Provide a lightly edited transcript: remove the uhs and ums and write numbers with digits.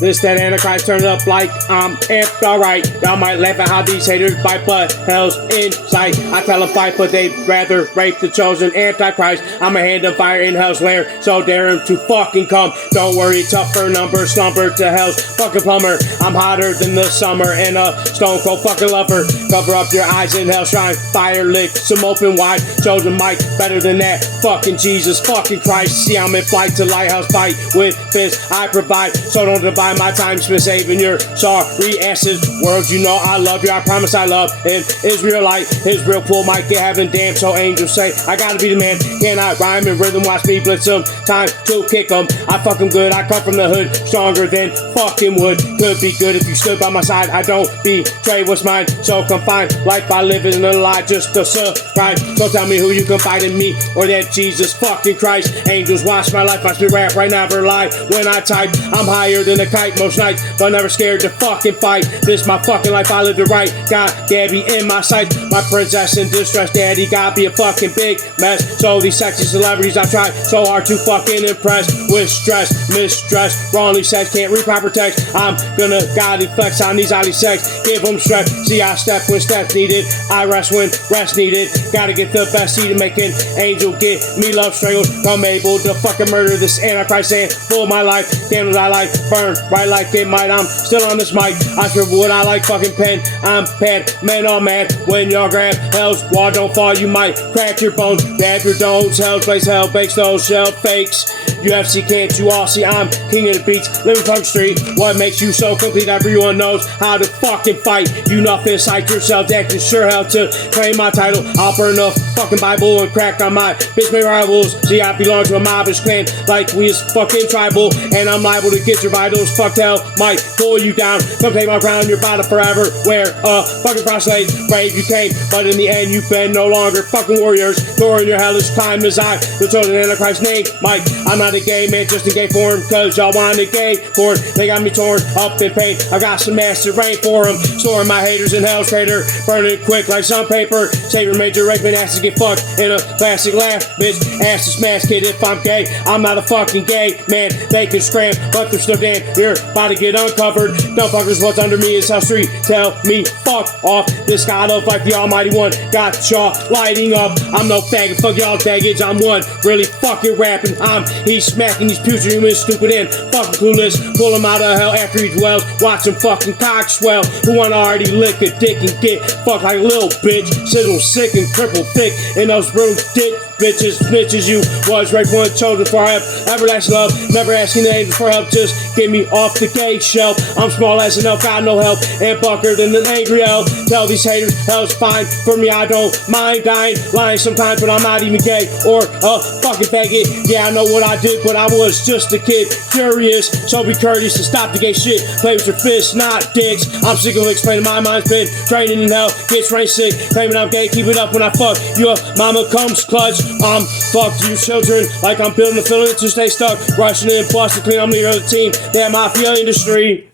This that Antichrist turned up like I'm amped, alright. Y'all might laugh at how these haters bite, but hell's in sight. I tell them fight, but they'd rather rape the chosen Antichrist. I'ma hand them fire in hell's lair, so dare him to fucking come. Don't worry, tougher number, slumber to hell's fucking plumber. I'm hotter than the summer and a stone cold fucking lover. Cover up your eyes in hell's shrine, fire lit, some open wide. Chosen mic, better than that. Fucking Jesus, fucking Christ. See, I'm in flight to lighthouse fight with fists I provide, so don't divide my time spent saving your sorry asses. World, you know I love you, I promise I love. In Israelite, his real pool might get heaven, damn, so angels say I gotta be the man. Can I rhyme in rhythm, watch me blitz them, time to kick them. I fucking good, I come from the hood, stronger than fucking wood. Could be good if you stood by my side, I don't betray what's mine, so confined life I live in a lie, just to subscribe. So tell me who you confide in, me or that Jesus fucking Christ. Angels watch my life, I spit rap right now, never lie when I type. I'm higher than a kite most nights, but never scared to fucking fight. This my fucking life, I live it right. Got Gabby in my sights, my princess in distress. Daddy gotta be a fucking big mess. So these sexy celebrities I try so hard to fucking impress. With stress, mistress, wrongly said, can't read proper text. I'm gonna godly flex on these oddy sex. Give them stress, see I step when steps needed. I rest when rest needed. Gotta get the best seed to make an angel get me love strangled. I'm able to fucking murder this Antichrist and full my life. Damn what I like, burn right like it might. I'm still on this mic, I scribble what I like, fucking pen. I'm bad, men all mad. When y'all grab hell's wall, don't fall, you might crack your bones. Grab your domes, hell's place, hell bakes those shell fakes. UFC can't you all see I'm king of the beats, living from the street. What makes you so complete? Everyone knows how to fucking fight. You nothing cite yourself, acting sure hell to claim my title. I'll burn the fucking Bible and crack on my bitch made rivals. See, I belong to a mobbish clan like we is fucking tribal, and I'm liable to get your vitals. Fuck hell might pull you down. Come take my crown, you're about to forever wear a fucking prostate. Brave you came, but in the end you've been no longer fucking warriors. During your hellish climb as I, the chosen Antichrist name, Mike. I'm not a gay man, just in gay form, cause y'all want a gay for it. They got me torn up in pain. I got some acid rain for them. Storing my haters in hell's crater, burning quick like some paper. Savior major rape and asses get fucked in a classic laugh. Bitch, ass to smash kid if I'm gay. I'm not a fucking gay man. They can scram, but they're still damn. You're about to get uncovered. Dumb fuckers, what's under me is Hell Street. Tell me fuck off. This God of like the Almighty One got y'all lighting up. I'm no faggot, fuck y'all baggage. I'm one really fucking rapping. He's smacking these putrid humans, stupid and fucking clueless. Pull him out of hell after he dwells. Watch him fucking cock swell. Who wanna already lick a dick and get fucked like a little bitch? Sizzle sick and crippled thick in those rooms, dick. Bitches, snitches, you was right one chosen for help. Everlasting love, never asking the angels for help. Just get me off the gay shelf. I'm small as an elf, got no help, and bucker than an angry elf. Tell these haters, hell's fine for me. I don't mind dying, lying sometimes, but I'm not even gay or a fucking faggot. Yeah, I know what I did, but I was just a kid, curious. So be courteous to stop the gay shit. Play with your fists, not dicks. I'm sick of explaining my mind's been training in hell. Gets rain sick, claiming I'm gay. Keep it up when I fuck you up. Mama comes clutch. Fuck you children, like I'm building a filament to stay stuck. Rushing in, busting clean, I'm leader of the team. That mafia industry.